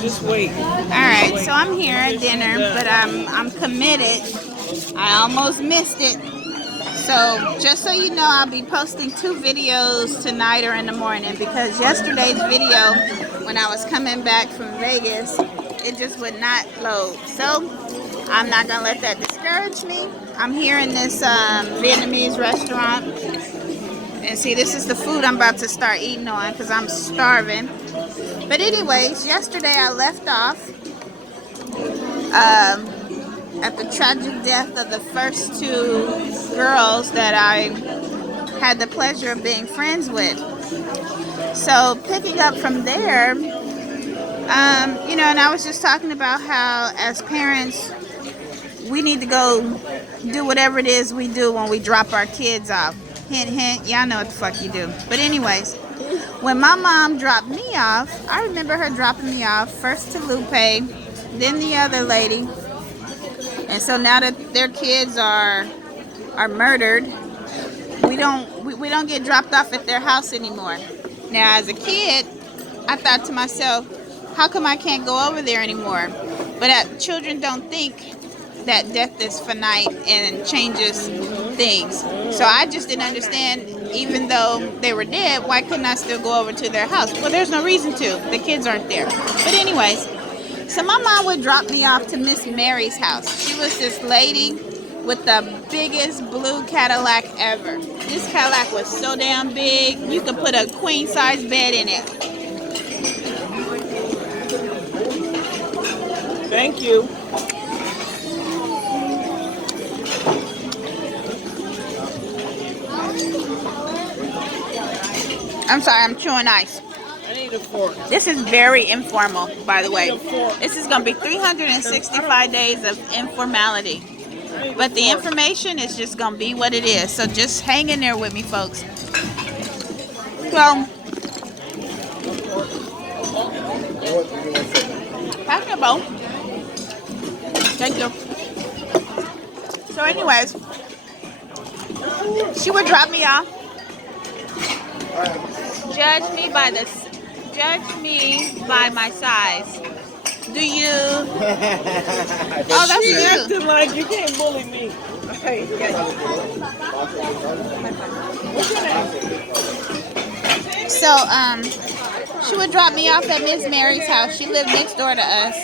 Just wait. Alright, so I'm here at dinner, but I'm committed. I almost missed it. So just so you know, I'll be posting 2 videos tonight or in the morning because yesterday's video, when I was coming back from Vegas, it just would not load. So I'm not gonna let that discourage me. I'm here in this Vietnamese restaurant, and see, this is the food I'm about to start eating on because I'm starving. But anyways, yesterday I left off at the tragic death of the first 2 girls that I had the pleasure of being friends with. So picking up from there, you know, and I was just talking about how as parents, we need to go do whatever it is we do when we drop our kids off. Hint, hint, y'all know what the fuck you do. But anyways, when my mom dropped me off, I remember her dropping me off first to Lupe, then the other lady. And so now that their kids are murdered, we don't get dropped off at their house anymore. Now as a kid, I thought to myself, how come I can't go over there anymore? But children don't think that death is finite and changes things. So I just didn't understand, even though they were dead, why couldn't I still go over to their house? Well, there's no reason to. The kids aren't there. But anyways, so my mom would drop me off to Miss Mary's house. She was this lady with the biggest blue Cadillac ever. This Cadillac was so damn big, you could put a queen-size bed in it. Thank you. I'm sorry, I'm chewing ice. I need a fork. This is very informal, by the way. I need a fork. This is going to be 365 days of informality. But the information is just going to be what it is. So just hang in there with me, folks. So, pass your bowl. Thank you. So anyways, she would drop me off. Judge me by my size. Do you? Oh, that's She you. acting like you can't bully me. Hey, So, she would drop me off at Miss Mary's house. She lived next door to us.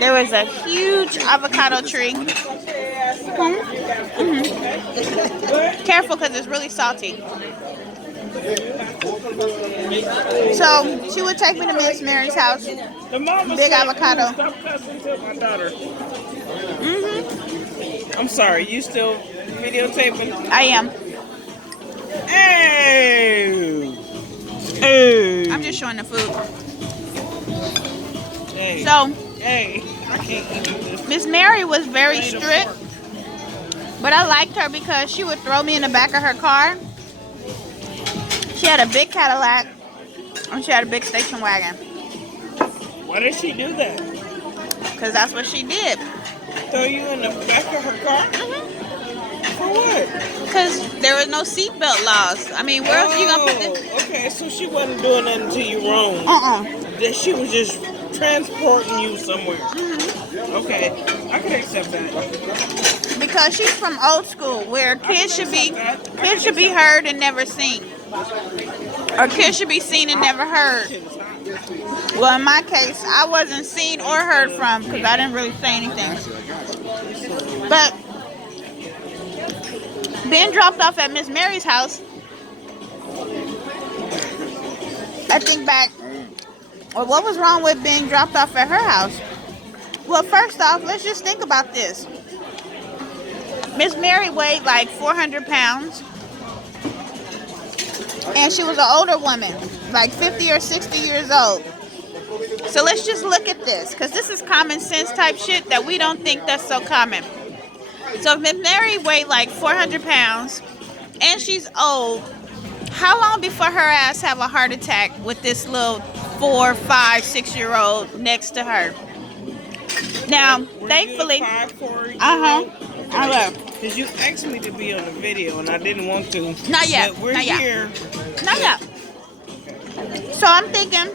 There was a huge avocado tree. Careful, because it's really salty. So she would take me to Miss Mary's house. the mama Big said, avocado. Stop cussing to my daughter. I'm sorry. You still videotaping? I am. Hey. Hey. I'm just showing the food. Hey. So Hey. I can't eat this. Miss Mary was very strict, but I liked her because she would throw me in the back of her car. She had a big Cadillac, and she had a big station wagon. Why did she do that? Because that's what she did. Throw you in the back of her car? For what? Because there was no seatbelt laws. I mean, where else you gonna put this? Okay, so she wasn't doing nothing to you wrong. That she was just transporting you somewhere. Okay, I can accept that. Because she's from old school, where kids should be heard and never seen, or kids should be seen and never heard. Well, in my case, I wasn't seen or heard from because I didn't really say anything. But being dropped off at Miss Mary's house, I think back, well, what was wrong with being dropped off at her house? Well, first off, let's just think about this. Miss Mary weighed like 400 pounds. And she was an older woman, like 50 or 60 years old. So let's just look at this, because this is common sense type shit that we don't think that's so common. So if Miss Mary weighed like 400 pounds and she's old, how long before her ass have a heart attack with this little 4, 5, 6-year-old next to her? Now, thankfully, I will. Because you asked me to be on the video and I didn't want to. Not yet. But we're Not yet. here. Not yet. So I'm thinking,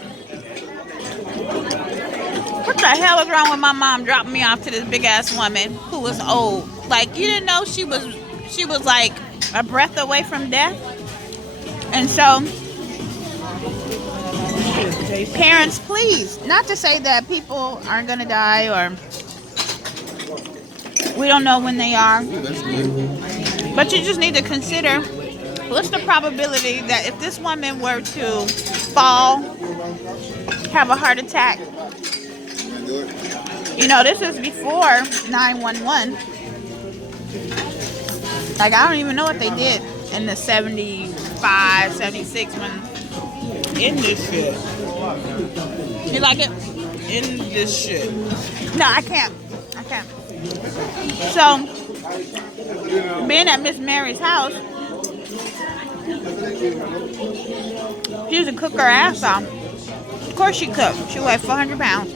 hell was wrong with my mom dropping me off to this big ass woman who was old? Like, you didn't know she was like a breath away from death? And so, parents, please, not to say that people aren't gonna die or we don't know when they are, but you just need to consider what's the probability that if this woman were to fall, have a heart attack. You know, this is before 911. Like, I don't even know what they did in the 75, 76 when... In this shit. You like it? In this shit. No, I can't. So, being at Miss Mary's house, she used to cook her ass off. Of course she cooked. She weighed 400 pounds.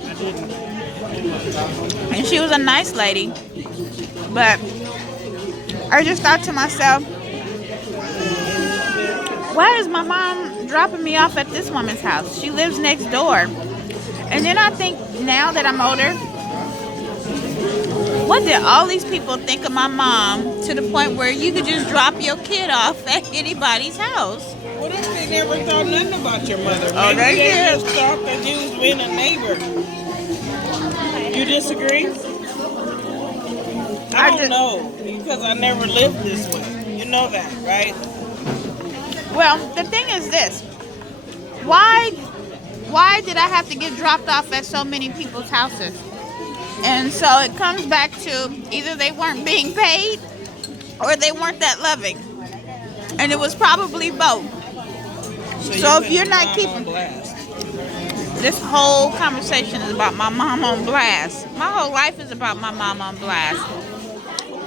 And she was a nice lady. But I just thought to myself, why is my mom dropping me off at this woman's house? She lives next door. And then I think, now that I'm older, what did all these people think of my mom to the point where you could just drop your kid off at anybody's house? What if they never thought nothing about your mother? Oh, Maybe they did. just thought that you was being a neighbor. You disagree? I don't know, because I never lived this way. You know that, right? Well, the thing is this. Why did I have to get dropped off at so many people's houses? And so it comes back to either they weren't being paid or they weren't that loving. And it was probably both. So if you're not keeping... This whole conversation is about my mom on blast. My whole life is about my mom on blast.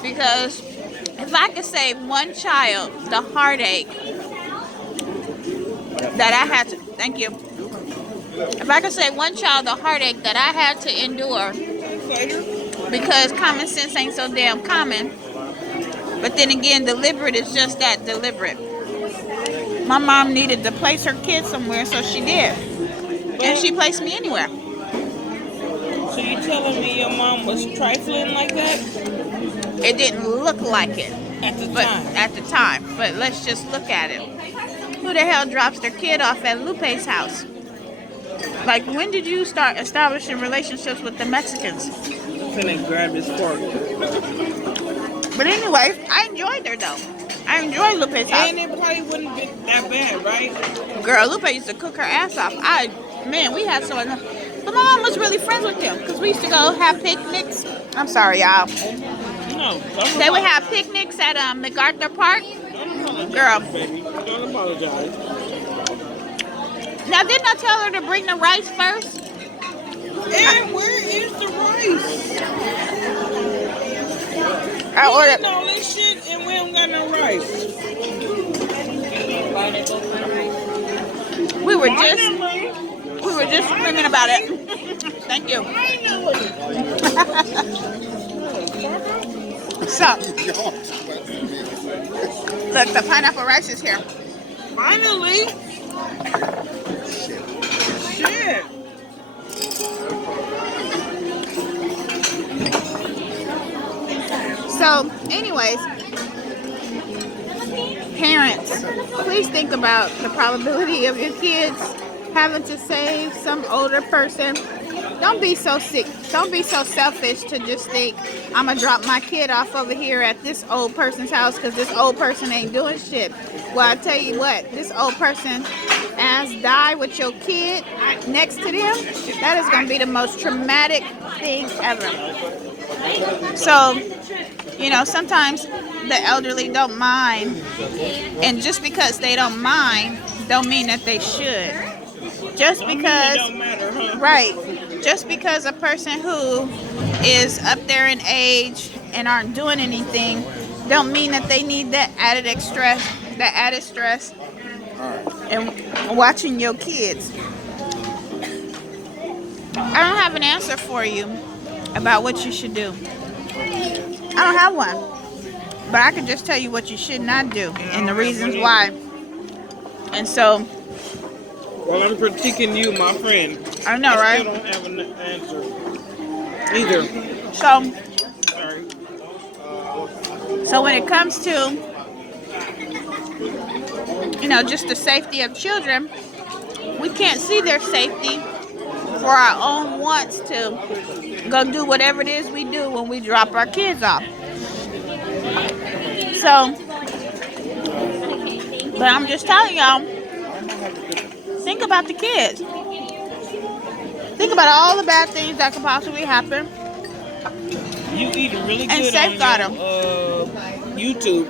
Because if I could save one child the heartache that I had to... Thank you. If I could save one child the heartache that I had to endure because common sense ain't so damn common. But then again, deliberate is just that, deliberate. My mom needed to place her kid somewhere, so she did. And she placed me anywhere. So you telling me your mom was trifling like that? It didn't look like it At the time. But let's just look at it. Who the hell drops their kid off at Lupe's house? Like, when did you start establishing relationships with the Mexicans? Finna grab his fork. But anyway, I enjoyed her though. I enjoyed Lupe's house. And it probably wouldn't have been that bad, right? Girl, Lupe used to cook her ass off. Man, we had so much. But my mom was really friends with them because we used to go have picnics. I'm sorry, y'all. No. They would have picnics at MacArthur Park. Girl. Baby. Don't apologize. Now, didn't I tell her to bring the rice first? And where is the rice? I ordered. all this shit and we don't got no rice. We were just screaming about it. Thank you. So, look, the pineapple rice is here. Finally. Shit. So, anyways, parents, please think about the probability of your kids having to save some older person. Don't be so sick. Don't be so selfish to just think, I'm going to drop my kid off over here at this old person's house because this old person ain't doing shit. Well, I tell you what, this old person has died with your kid next to them. That is going to be the most traumatic thing ever. So, you know, sometimes the elderly don't mind. And just because they don't mind, don't mean that they should. Just because, Don't matter, huh? right, just because a person who is up there in age and aren't doing anything, don't mean that they need that added stress and watching your kids. I don't have an answer for you about what you should do. I don't have one. But I can just tell you what you should not do and the reasons why. And so, well, I'm critiquing you, my friend. I know, right? I still don't have an answer. Either. So, Sorry. so when it comes to, you know, just the safety of children, we can't see their safety for our own wants to go do whatever it is we do when we drop our kids off. So, but I'm just telling y'all, think about the kids. Think about all the bad things that could possibly happen. You eat really And good safeguard on your, YouTube.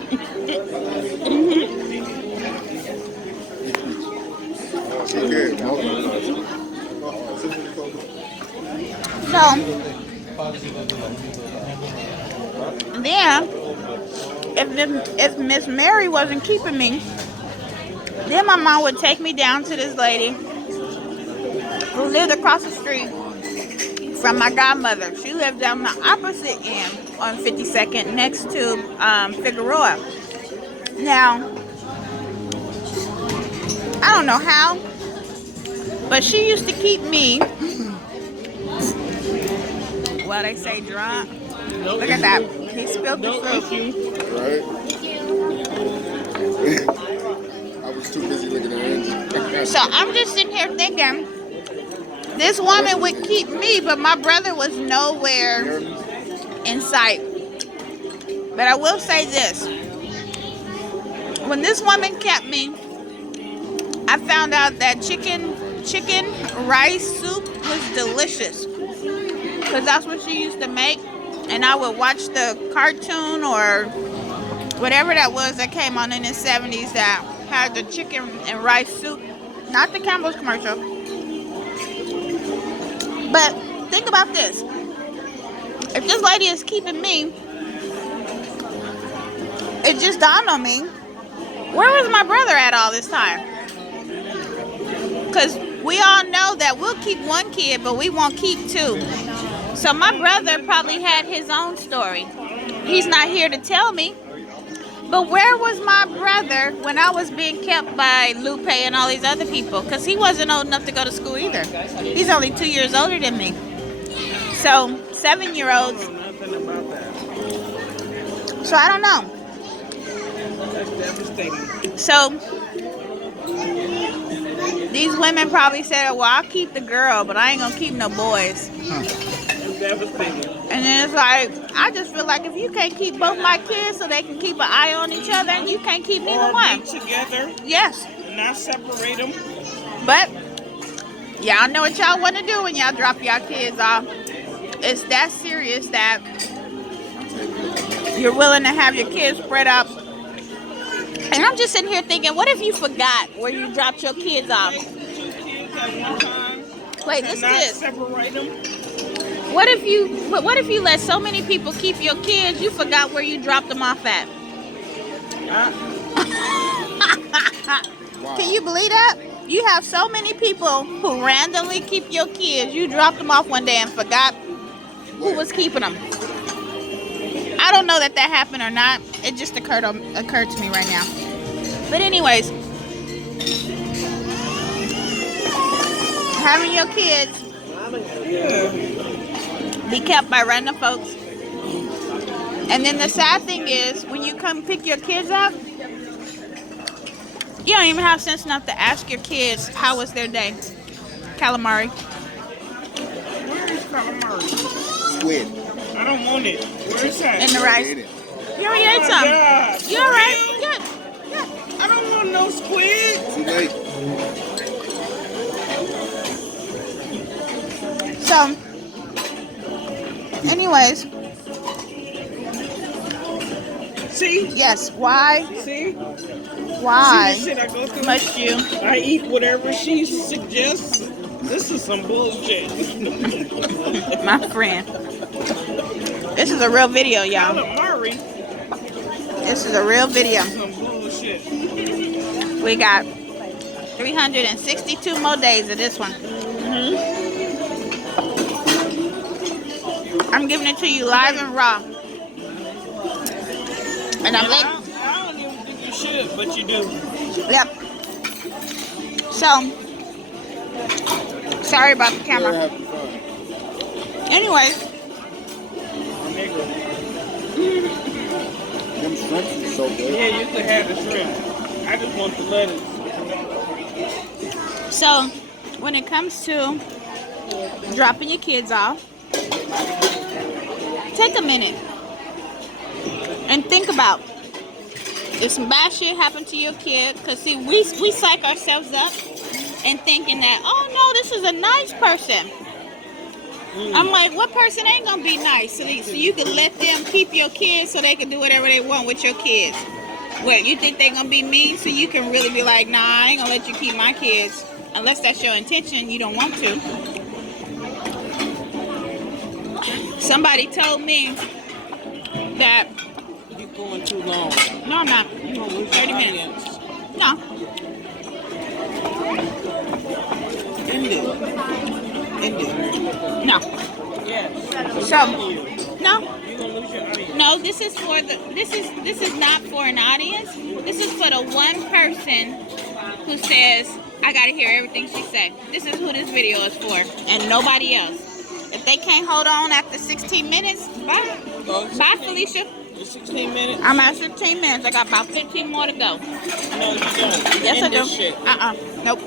So, then, if Miss Mary wasn't keeping me, then my mom would take me down to this lady who lived across the street from my godmother. She lived down the opposite end on 52nd next to Figueroa. Now, I don't know how, but she used to keep me, well, they say drunk. Look at that. He spilled the fruit. Right? I was too busy looking at it. So I'm just sitting here thinking, this woman would keep me, but my brother was nowhere in sight. But I will say this. When this woman kept me, I found out that chicken rice soup was delicious. Because that's what she used to make. And I would watch the cartoon or whatever that was that came on in the 70s that had the chicken and rice soup. Not the Campbell's commercial. But think about this. If this lady is keeping me, it just dawned on me, where was my brother at all this time? Because we all know that we'll keep one kid, but we won't keep two. So my brother probably had his own story. He's not here to tell me. But where was my brother when I was being kept by Lupe and all these other people? Because he wasn't old enough to go to school either. He's only 2 years older than me. So 7-year-olds. Nothing about that. So I don't know. That's devastating. So these women probably said, well, I'll keep the girl, but I ain't going to keep no boys. It's devastating. And then it's like, I just feel like if you can't keep both my kids so they can keep an eye on each other, and you can't keep neither Or one. be together Yes. and not separate them. But y'all know what y'all want to do when y'all drop y'all kids off. It's that serious that you're willing to have your kids spread up. And I'm just sitting here thinking, what if you forgot where you dropped your kids off? Take 2 kids at one time Wait, and listen to not this. separate them. What if you let so many people keep your kids, you forgot where you dropped them off at? Can you believe that? You have so many people who randomly keep your kids. You dropped them off one day and forgot who was keeping them. I don't know that happened or not. It just occurred to me right now. But anyways, having your kids be kept by random folks. And then the sad thing is, when you come pick your kids up, you don't even have sense enough to ask your kids how was their day. Calamari. Where is calamari? Squid. I don't want it. Where is that? And the rice. Ate it. You already ate Oh my some. God. You alright? Good. Good. I don't want no squid. Too late. So, anyways, See? yes. Why? See? Why See the shit I go through? must you? I eat whatever she suggests. This is some bullshit. My friend. This is a real video, y'all. Calamari. This is a real video. Some bullshit. We got 362 more days of this one. I'm giving it to you live and raw. And I'm letting. I don't even think you should, but you do. Yep. So, sorry about the They're camera. having fun. Anyways, nigga. Them shrimps is so good. Yeah, you could have the shrimp. I just want the lettuce. So, when it comes to dropping your kids off, take a minute and think about if some bad shit happened to your kid. Because, see, we psych ourselves up and thinking that, oh, no, this is a nice person. I'm like, what person ain't gonna be nice? So you can let them keep your kids so they can do whatever they want with your kids. What, you think they gonna be mean so you can really be like, nah, I ain't gonna let you keep my kids. Unless that's your intention, you don't want to. Somebody told me that... You going too long. No, I'm not. You gonna lose 30 your minutes. audience. No. End it. End it. No. Yes. So, no. You gonna lose your audience. No, this is for the this is not for an audience. This is for the one person who says, I gotta hear everything she say. This is who this video is for, and nobody else. If they can't hold on after 16 minutes, bye. Bye, Felicia. It's 16 minutes. I'm at 16 minutes. I got about 15 more to go. No, you don't. Yes, I End this do. shit. Nope.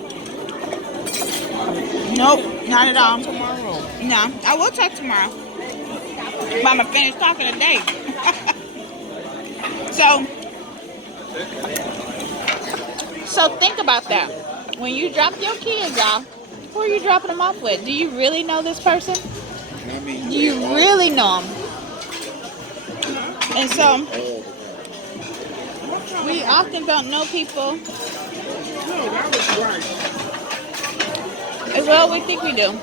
Nope, not at all. Tomorrow. No, I will talk tomorrow. But I'm gonna finish talking today. So think about that. When you drop your kids off, who are you dropping them off with? Do you really know this person? I mean, Do you really know them? And so we often don't know people No, that was right. as well as we think we do.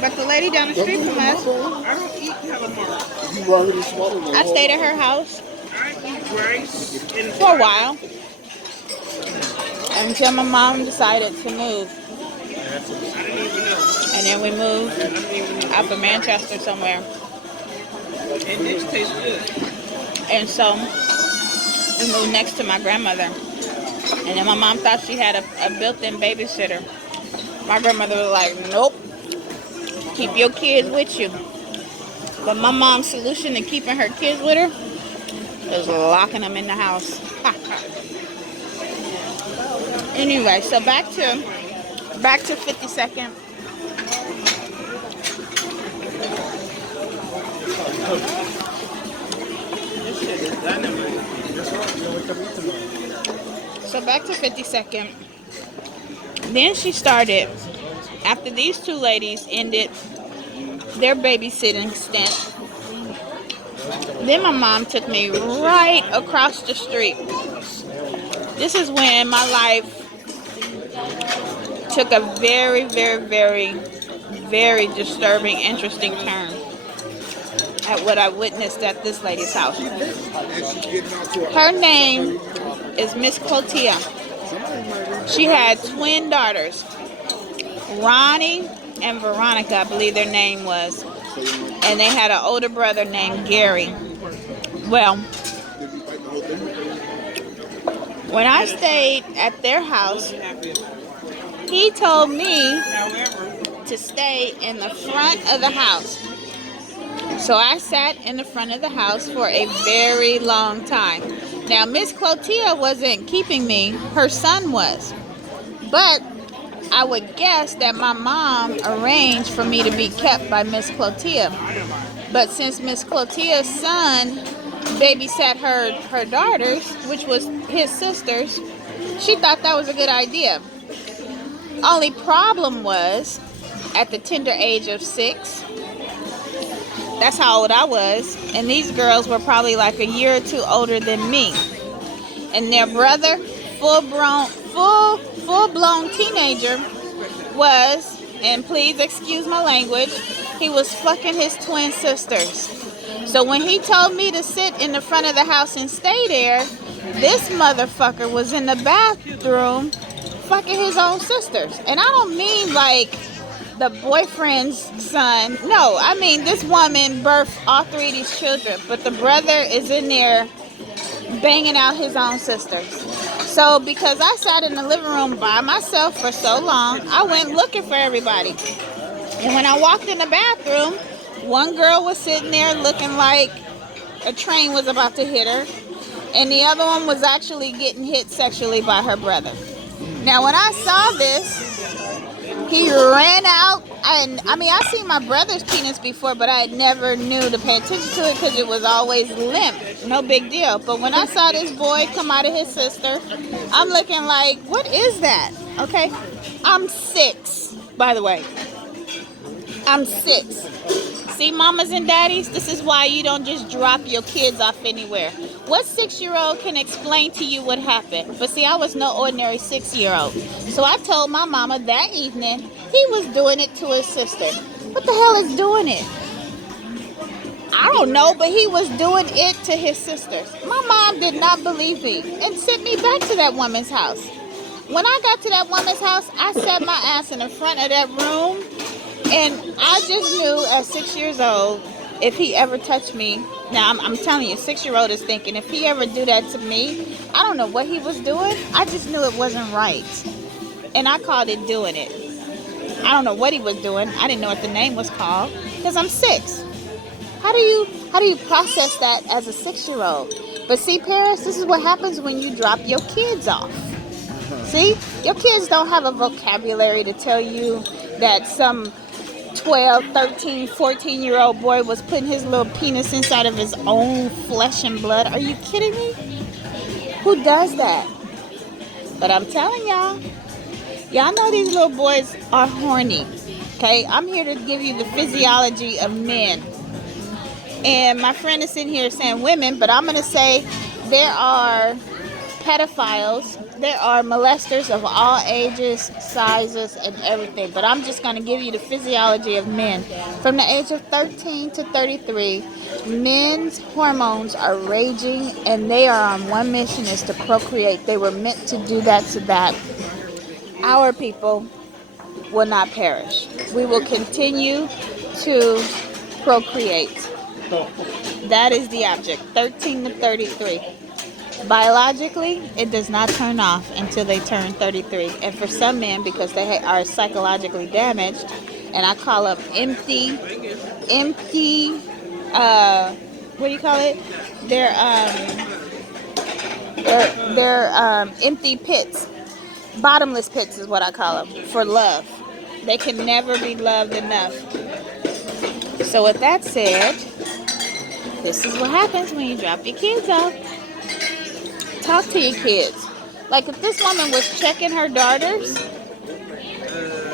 But the lady down the street from us, I don't eat calamari. You already swallowed it. I stayed at her house I eat rice and for a while until my mom decided to move. I didn't even know. And then we moved I didn't even know. up in Manchester somewhere. And this tastes good. And so we moved next to my grandmother. And then my mom thought she had a built-in babysitter. My grandmother was like, nope, keep your kids with you. But my mom's solution to keeping her kids with her is locking them in the house. Anyway, so back to 52nd. This shit is dynamite. So back to 52nd. Then she started, after these two ladies ended their babysitting stint, then my mom took me right across the street. This is when my life took a very, very, very, very disturbing, interesting turn at what I witnessed at this lady's house. Her name is Miss Clotia. She had twin daughters, Ronnie and Veronica, I believe their name was. And they had an older brother named Gary. Well, when I stayed at their house, he told me to stay in the front of the house. So I sat in the front of the house for a very long time. Now, Miss Clotia wasn't keeping me. Her son was. But I would guess that my mom arranged for me to be kept by Miss Clotia. But since Miss Clotia's son babysat her daughters, which was his sisters, she thought that was a good idea. Only problem was, at the tender age of 6, that's how old I was, and these girls were probably like a year or two older than me. And their brother, full-blown teenager, was, and please excuse my language, he was fucking his twin sisters. So when he told me to sit in the front of the house and stay there, this motherfucker was in the bathroom fucking his own sisters. And I don't mean like the boyfriend's son. No, I mean this woman birthed all 3 of these children, but the brother is in there banging out his own sisters. So because I sat in the living room by myself for so long, I went looking for everybody. And when I walked in the bathroom, One girl was sitting there looking like a train was about to hit her, and the other one was actually getting hit sexually by her brother. Now, when I saw this, he ran out, and I mean, I seen my brother's penis before, but I never knew to pay attention to it because it was always limp, no big deal. But when I saw this boy come out of his sister, I'm looking like, what is that? Okay, I'm 6, by the way. I'm 6. See, mamas and daddies, this is why you don't just drop your kids off anywhere. What 6-year-old can explain to you what happened? But see, I was no ordinary 6-year-old. So I told my mama that evening he was doing it to his sister. What the hell is doing it? I don't know, but he was doing it to his sisters. My mom did not believe me and sent me back to that woman's house. When I got to that woman's house, I sat my ass in the front of that room. And I just knew at 6 years old, if he ever touched me, now I'm telling you, 6-year-old is thinking, if he ever do that to me, I don't know what he was doing. I just knew it wasn't right. And I called it doing it. I don't know what he was doing. I didn't know what the name was called because I'm 6. How do you process that as a 6-year-old? But see, parents, this is what happens when you drop your kids off. See, your kids don't have a vocabulary to tell you that some 12, 13, 14-year-old boy was putting his little penis inside of his own flesh and blood. Are you kidding me? Who does that? But I'm telling y'all know these little boys are horny. Okay, I'm here to give you the physiology of men. And my friend is sitting here saying women, but I'm going to say there are pedophiles. There are molesters of all ages, sizes, and everything. But I'm just going to give you the physiology of men. From the age of 13 to 33, men's hormones are raging, and they are on one mission, is to procreate. They were meant to do that so that our people will not perish. We will continue to procreate. That is the object, 13 to 33. Biologically, it does not turn off until they turn 33. And for some men, because they are psychologically damaged, and I call them empty, what do you call it? They're empty pits. Bottomless pits is what I call them, for love. They can never be loved enough. So with that said, this is what happens when you drop your kids off. Talk to your kids. Like if this woman was checking her daughters,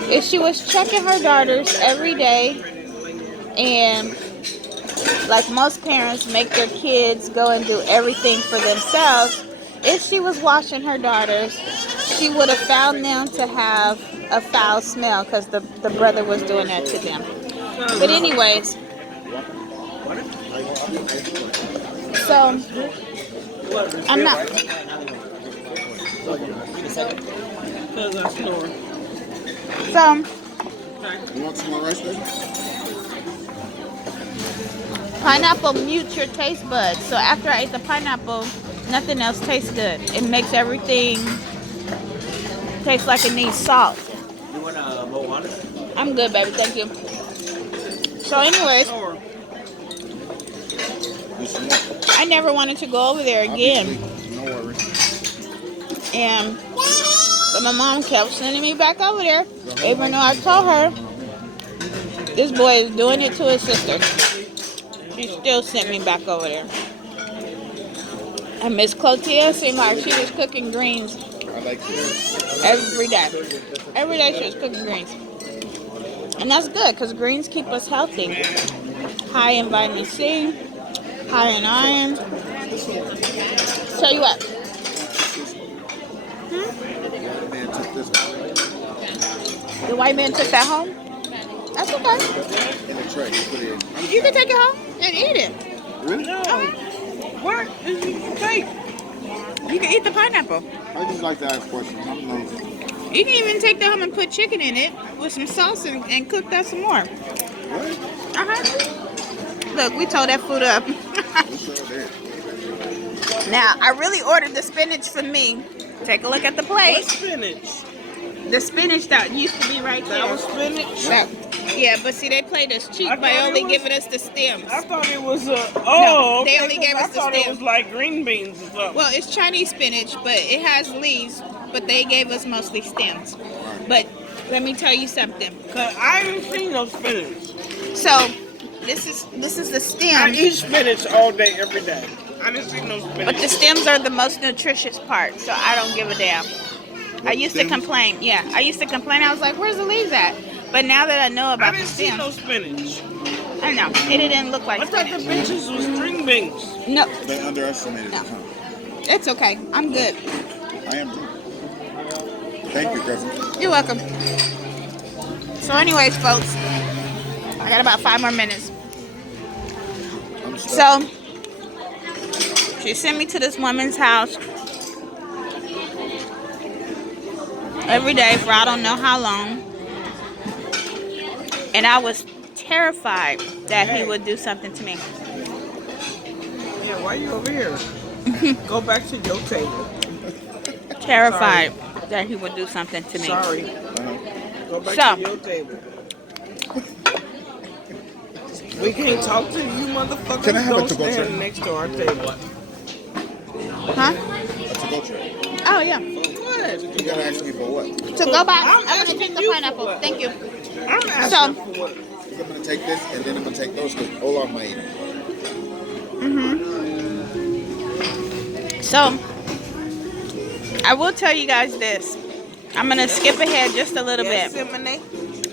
if she was checking her daughters every day, and like most parents make their kids go and do everything for themselves, if she was washing her daughters, she would have found them to have a foul smell because the brother was doing that to them. But anyways, so I'm not. So You want some more rice, baby? pineapple mutes your taste buds. So after I ate the pineapple, nothing else tastes good. It makes everything taste like it needs salt. You want more water? I'm good, baby. Thank you. So anyways, I never wanted to go over there again. No worries. And but my mom kept sending me back over there, even though I told her this boy is doing it to his sister. She still sent me back over there. And Miss Clotilde Seymour, she was cooking greens I like this. every day. Every day she was cooking greens. And that's good because greens keep us healthy. High in vitamin C, high in iron. Tell you what. Man took this one The white man took that home? That's okay. in the tray. Put it in. You can take it home and eat it. Really? No. What is you take? You can eat the pineapple. I just like to ask questions. I'm nosy. You can even take that home and put chicken in it with some sauce and cook that some more. What? Uh-huh. Look, we tore that food up. It's all there. Now, I really ordered the spinach for me. Take a look at the plate. What's spinach? The spinach that used to be right That there. was spinach. Yeah, but see, they played us cheap I by thought it only was- giving us the stems. I thought it was No, they okay, only 'cause gave us the I thought it stem. was like green beans or something. Well, it's Chinese spinach, but it has leaves, but they gave us mostly stems. But let me tell you something. Cause I ain't seen no spinach. So this is the I stems, eat spinach all day, every day. I didn't see no spinach. but the stems are the most nutritious part, so I don't give a damn. I used to complain. Yeah, I used to complain. I was like, "Where's the leaves at?" But now that I know I about the didn't see no stems, spinach. I know it didn't look like I thought the spinach. bitches was string beans. No, They underestimated No. it, huh? it's okay. I'm good. I am too. Thank you, cousin. You're welcome. So, anyways, folks, I got about 5 more minutes. I'm stuck. So, she sent me to this woman's house every day for I don't know how long. And I was terrified that he would do something to me. Yeah, why you over here? Go back to your table. Terrified that he would do something to me. Sorry. Go back So- to your table. We can't talk to you motherfuckers. Can I have a Don't to-go stand tray? next to our table. Huh? A to-go tray. Oh, yeah. What? You gotta ask me for what? So go back. I'm I'm going to asking take the you for pineapple. what? Thank you. I'm asking So- for what? I'm gonna take this and then I'm gonna take those because Olaf might eat them. So, I will tell you guys this. I'm going to skip ahead just a little bit. Gethsemane?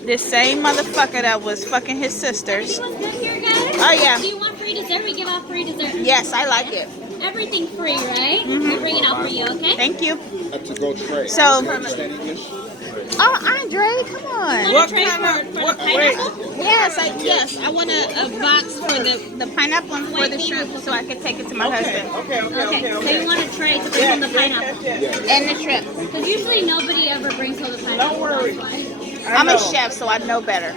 This same motherfucker that was fucking his sisters. What's good here, guys? Oh, yeah. Do you want free dessert? We give out free dessert. Yes, I like it. Everything free, right? We bring it out for you, okay? Thank you. A to-go tray. So- You understand English? Oh, Andre, come on. What Tray kind of... for What, the wait. pineapple? Yes, I want a box for the pineapple and for the shrimp so I can take it to my Okay, husband. okay. So you want a tray to put on the pineapple? And the shrimp. Because usually nobody ever brings home the pineapple. Don't worry. That's why. I'm a chef, so I know better.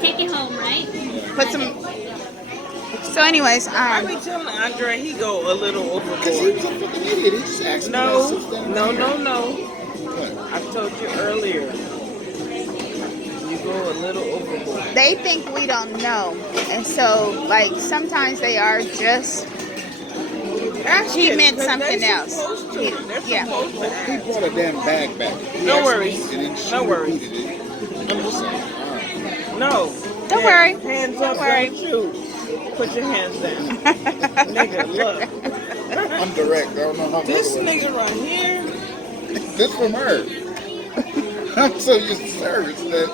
Take it home, right? Put some. So, anyways, I be telling Andre he go a little Because he overboard. was a fucking idiot. He just asked me. No, to sit down. no, no, no. What? I told you earlier. You go a little overboard. they think we don't know, and so like sometimes they are just. Asking, He meant 'cause something they're else. supposed to. They're Yeah. supposed to He ask. brought a damn bag back. He No asked worries. me, and then she No worries. repeated it. I'm just saying, all right. No. Don't Yeah, worry. Hands Don't up, worry. don't shoot. Put your hands down. Nigga, look. I'm direct. I don't know how This to nigga right here. This from her. I'm so used to service that,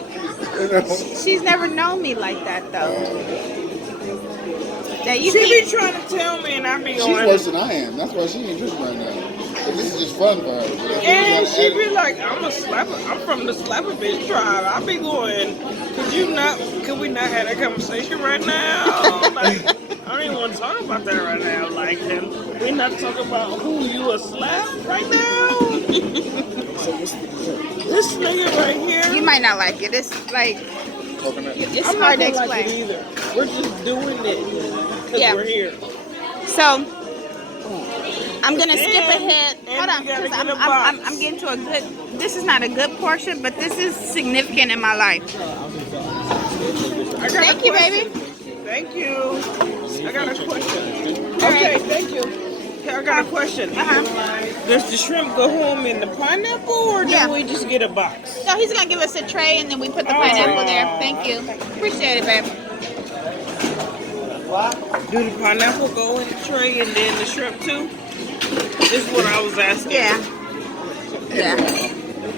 you know. She's never known me like that though. Now you She think be trying to tell me and I be She's going. worse than I am. That's why she ain't drinking right now. But this is just fun for her. And she be like, I'm a slapper. I'm from the slapper bitch tribe. I be going, could we not have that conversation right now? Like, I don't even want to talk about that right now. Like, we not talking about who you a slap right now. So what's the dessert? This nigga right here. you might not like it. It's like Coconut. it's I'm hard to not gonna like explain. it either. We're just doing it because Yeah. we're here. So I'm gonna skip And- ahead. and Hold on, we gotta 'cause get a I'm box. getting to a good. This is not a good portion, but this is significant in my life. I got Thank a you, question. baby. Thank you. I got a question. Okay, thank you. Okay, I got a question. Does the shrimp go home in the pineapple or do Yeah. we just get a box? So he's gonna give us a tray, and then we put the Oh. pineapple there. Thank you. Appreciate it, babe. Do the pineapple go in the tray and then the shrimp too? This is what I was asking. Yeah. Yeah.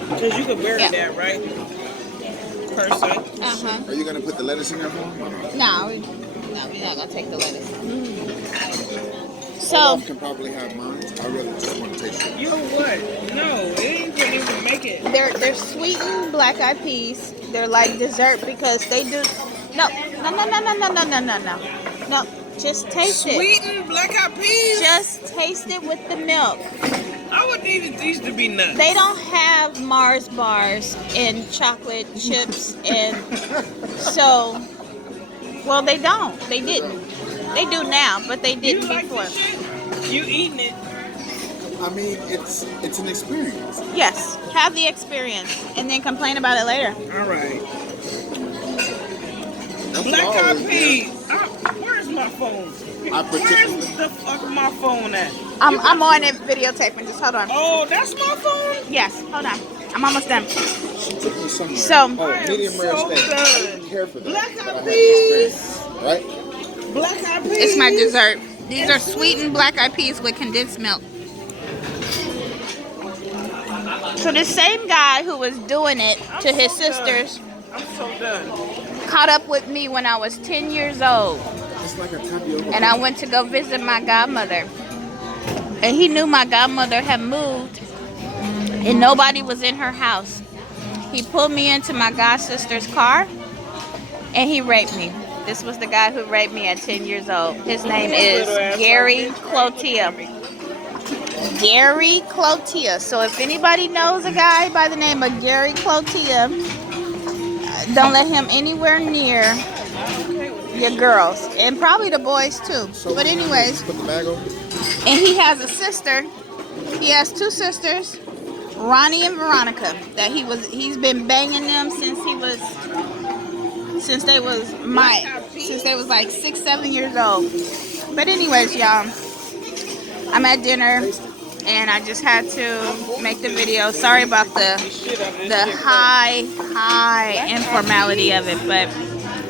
Because you can bury Yeah. that, right? Person. Uh-huh. Are you gonna put the lettuce in there for me? No, we're not gonna take the lettuce. So Olaf can probably have mine. I really just want to taste it. You know what? No, it ain't gonna even make it. they're sweetened black-eyed peas. They're like dessert because they do. No. Just taste it. Sweetened black-eyed peas? Just taste it with the milk. I would need these to be nuts. They don't have Mars bars and chocolate chips, and so, well, they don't. They didn't. They do now, but they You didn't like before. this shit? You eating it? I mean, it's an experience. Yes, have the experience and then complain about it later. All right. That's Black what I Eyed always do. Peas. Where's my phone? Where's the fuck my phone at? I'm on it videotaping. Just hold on. Oh, that's my phone? Yes, hold on. I'm almost done. She took me somewhere. So- oh, medium rare so steak. I done. didn't care for that. Black but I Eyed had the Peas. experience, right? Black Eyed Peas. It's my dessert. These are sweetened black eyed peas with condensed milk. So the same guy who was doing it to his sisters I'm so done. caught up with me when I was 10 years old. It's like a tapioca. And I went to go visit my godmother. And he knew my godmother had moved and nobody was in her house. He pulled me into my god sister's car and he raped me. This was the guy who raped me at 10 years old. His name is Gary Cloutier. Gary Cloutier. So if anybody knows a guy by the name of Gary Cloutier, don't let him anywhere near your girls. And probably the boys too. But anyways, Put the bag over. and he has a sister. He has two sisters, Ronnie and Veronica. He's been banging them since they was like 6, 7 years old. But anyways, y'all, I'm at dinner and I just had to make the video. Sorry about the high informality of it, but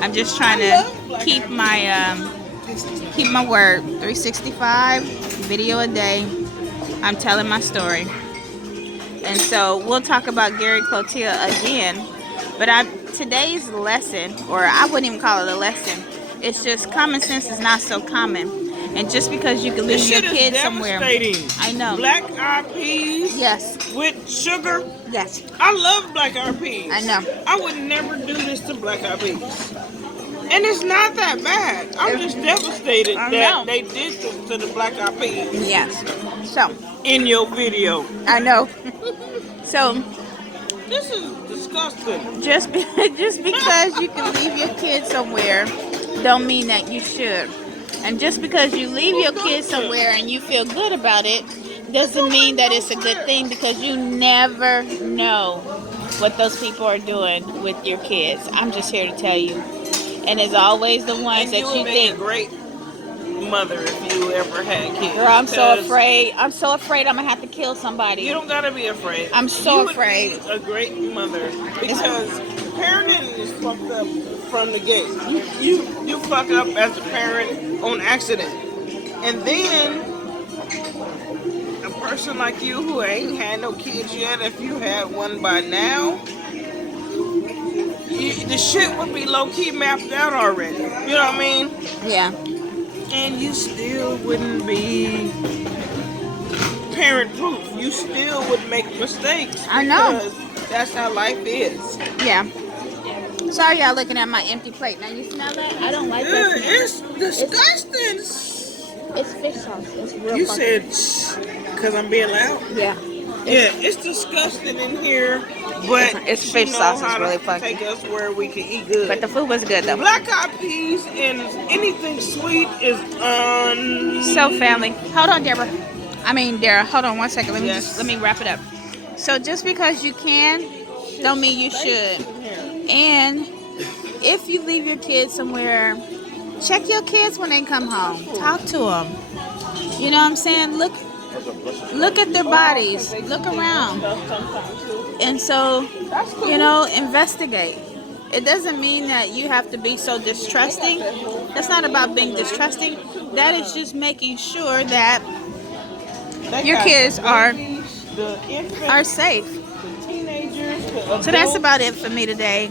I'm just trying to keep my word. 365 video a day. I'm telling my story. And so we'll talk about Gary Cloutier again. But today's lesson, or I wouldn't even call it a lesson, it's just common sense is not so common. And just because you can leave This your shit is kids somewhere. devastating. I know. Black Eyed Peas Yes, with sugar. yes, I love Black Eyed Peas. I know. I would never do this to Black Eyed Peas. And it's not that bad. I'm just devastated I that know. they did this to the Black Eyed Peas yes. So, in your video. I know. So, This is disgusting. just because you can leave your kids somewhere don't mean that you should. And just because you leave your kids somewhere and you feel good about it doesn't mean that it's a good thing, because you never know what those people are doing with your kids. I'm just here to tell you. And it's always the ones And that you would you make think, a great mother if you ever had kids. girl, I'm so Because afraid. I'm so afraid I'm gonna have to kill somebody. You don't gotta be afraid. I'm so You would afraid. be a great mother because parenting is fucked up from the gate. You fuck up as a parent on accident, and then a person like you who ain't had no kids yet, if you had one by now, the shit would be low key mapped out already. You know what I mean? Yeah. And you still wouldn't be parent proof. You still would make mistakes. I know. Because that's how life is. Yeah. Sorry, y'all looking at my empty plate. Now you smell that? I don't like Dude, that. it's disgusting. It's fish sauce. It's real. You fucking- said because I'm being loud. Yeah. Yeah, it's disgusting in here, but It's she fish know sauce. how It's to really fucking. take us where we can eat good. But the food was good though. Black Eyed Peas and anything sweet is So family, hold on, Dara, hold on 1 second. Yes. Let me wrap it up. So just because you can, don't mean you should. And if you leave your kids somewhere, check your kids when they come home. Talk to them. You know what I'm saying? Look at their bodies. Look around. And so, investigate. It doesn't mean that you have to be so distrusting. That's not about being distrusting. That is just making sure that your kids are safe. Teenagers, So that's about it for me today.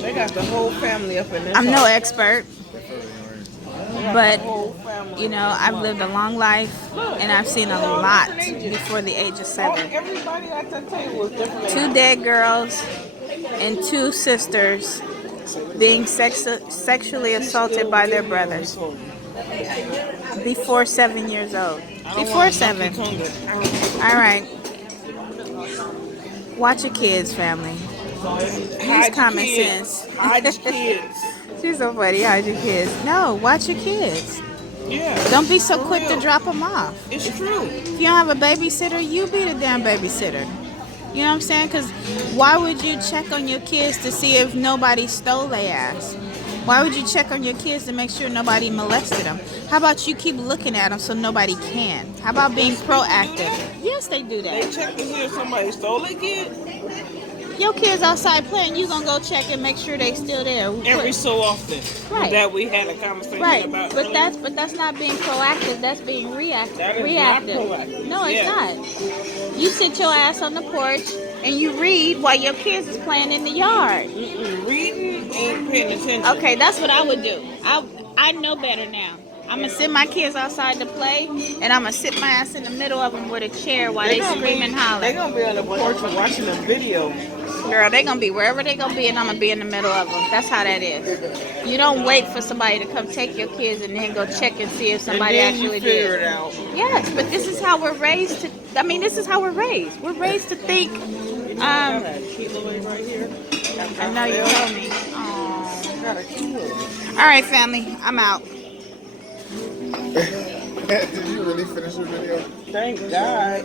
They got the whole family up in this. I'm no house. expert, They got but the whole family. I've lived a long life and I've seen a lot before the age of 7. Everybody at that table is different. 2 dead girls and 2 sisters being sexually assaulted by their brothers before 7 years old. Before 7. All right. Watch your kids, family. Use common sense. Hide your kids. She's so funny. Hide your kids. No, watch your kids. Yeah. Don't be so For quick to real. drop them off. It's true. If you don't have a babysitter, you be the damn babysitter. You know what I'm saying? Because why would you check on your kids to see if nobody stole their ass? Why would you check on your kids to make sure nobody molested them? How about you keep looking at them so nobody can? How about being proactive? Yes, they do They that. check to see if somebody stole a kid Your kids outside playing, you gonna go check and make sure they still there. every so often. Right. That we had a conversation Right, about. but earlier. that's not being proactive. That's being reactive. That is not reactive. proactive. No, it's Yeah. not. You sit your ass on the porch and you read while your kids is playing in the yard. Reading ain't paying attention. Okay, that's what I would do. I know better now. I'm gonna send my kids outside to play, and I'm gonna sit my ass in the middle of them with a chair while they scream and They holler. gonna be on the porch watching a video. Girl, they gonna be wherever they gonna be, and I'm gonna be in the middle of them. That's how that is. You don't wait for somebody to come take your kids and then go check and see if somebody and then actually you figure did. it out. Yes, but this is how we're raised to. I mean, this is how we're raised. We're raised to think. Got a kilo right here. I know you told me. Aw. Got a kilo. All right, family, I'm out. Did you really finish your video? Thank God.